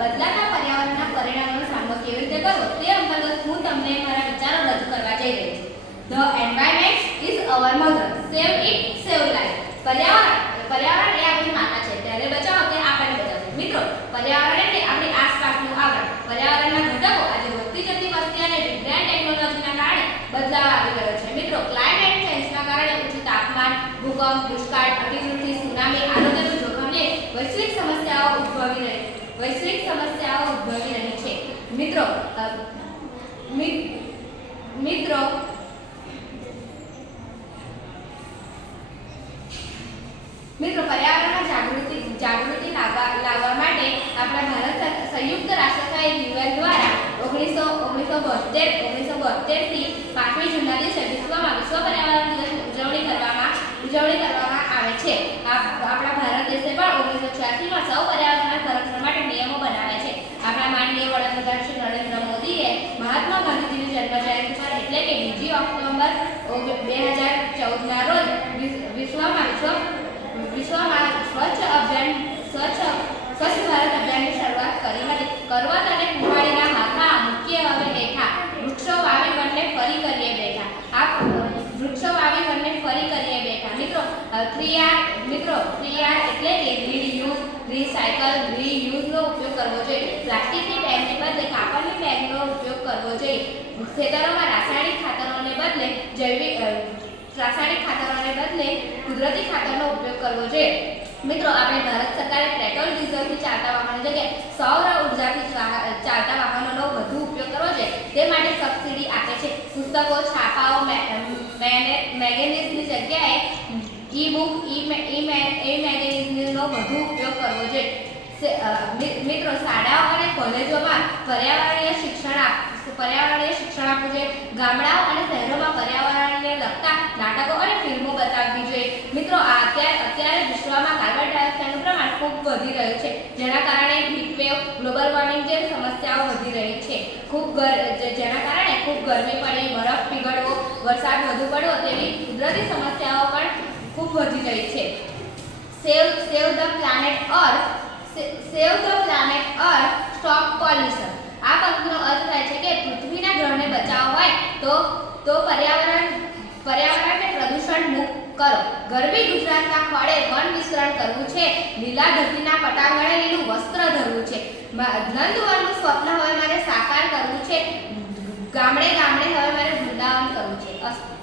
બદલાતા પર્યાવરણના પરિણામોનો સામનો કેવી રીતે કરવો તે અંતર્ગત હું તમને મારા વિચારો રજૂ કરવા જઈ રહી છું. The environment is our mother save it save life પર્યાવરણ પર્યાવરણ એ આપણી માતા છે. ત્યારે બચાવો કે આપણે બચાવો મિત્રો, પર્યાવરણ એટલે આપણી આસપાસનું આવરણ પર્યાવરણના ઘટકો આજે વધતી જતી વસ્તી અને વિજ્ઞાન ટેકનોલોજીના કારણે બદલાવ આવી ગયો છે. મિત્રો ક્લાઇમેટ ચેન્જના કારણે ઊંચું તાપમાન, ભૂકંપ, દુષ્કાળ, અતિવૃષ્ટિ સુનામી આરોગ્યનું જોખમ જે વૈશ્વિક સમસ્યાઓ ઉદ્ભવી રહી વૈશ્વિક સમસ્યાઓ ઉદ્ભવી રહી છે. મિત્રો મિત્રો મિત્રો, પર્યાવરણમાં જાગૃતિ જાગૃતિ લાવવા લાવવા માટે આપણા ભારત સંયુક્ત રાષ્ટ્રસંઘ યુએન દ્વારા ઓગણીસો ઓગણીસો બોતેર, ઓગણીસો બોતેરથી પાંચમી જૂનના દિવસે વિશ્વમાં વિશ્વ પર્યાવરણ દિવસની બીજી ઓક્ટોબર બે હજાર ચૌદના રોજ વિશ્વમાં વિશ્વ વિશ્વમાં સ્વચ્છ અભિયાન, સ્વચ્છ સ્વચ્છ ભારત અભિયાનની શરૂઆત કરી હતી. પર્વત અને કુમારીના હાથા મુખ્ય હવે બેઠા. વૃક્ષો વાવી બંને ફરી કરીએ બેઠા. આ વૃક્ષો વાવી બંને ફરી કરીએ બેઠા. મિત્રો થ્રી આર મિત્રો થ્રી આર એટલે કે રીયુઝ, રીસાયકલ, રીયુઝનો ઉપયોગ કરવો જોઈએ. પ્લાસ્ટિકની બેગને બદલે કાપડની બેગનો ઉપયોગ કરવો જોઈએ. ખેતરોમાં રાસાયણિક ખાતરોને બદલે જૈવિક રાસાયણિક ખાતરોને બદલે કુદરતી ખાતરનો ઉપયોગ કરવો જોઈએ. મિત્રો, આપણે ભારત સરકારે પેટ્રોલ, ડીઝલથી ચાલતા વાહનોની જગ્યાએ સૌર ઉર્જાથી ચાલતા વાહનોનો વધુ ઉપયોગ કરવો જોઈએ. તે માટે સબસિડી આપે છે. પુસ્તકો, છાપાઓ મેગેઝિન્સની જગ્યાએ ઈ બુક ઈ મેગેઝિનનો વધુ ઉપયોગ કરવો જોઈએ. મિત્રો, શાળાઓ અને કોલેજોમાં પર્યાવરણીય શિક્ષણ પર્યાવરણીય શિક્ષણ આપવું જોઈએ. ગામડાઓ અને શહેરોમાં પર્યાવરણને લગતા નાટકો અને ફિલ્મો બતાવવી જોઈએ મિત્રો આ અત્યારે અત્યારે વિશ્વમાં કાર્બન ડાયોક્સાઇડનું પ્રમાણ ખૂબ વધી રહ્યું છે. જેના કારણે હીટવેવ ગ્લોબલ વોર્મિંગ જેવી સમસ્યાઓ વધી રહી છે. ખૂબ જેના કારણે ખૂબ ગરમી પડે, બરફ પીગળવો, વરસાદ વધુ પડવો તેવી કુદરતી સમસ્યાઓ પણ ખૂબ વધી રહી છે. Save save the planet earth save the planet earth stop pollution આ પંક્તિનો અર્થ થાય છે કે પૃથ્વીના ગ્રહને બચાવવા હોય તો તો પર્યાવરણ, પર્યાવરણને પ્રદૂષણ મુક્ત કરો. ગરબી ગુજરાતના ખોળે વન વિસ્તરણ કરવું લીલા ધરતીના પટાંગણે લીલું વસ્ત્ર ધરવું છે. નંદવનનું સ્વપ્ન હવે મારે સાકાર કરવું છે. ગામડે ગામડે હવે મારે વૃંદાવન કરવું છે. અસ્તુ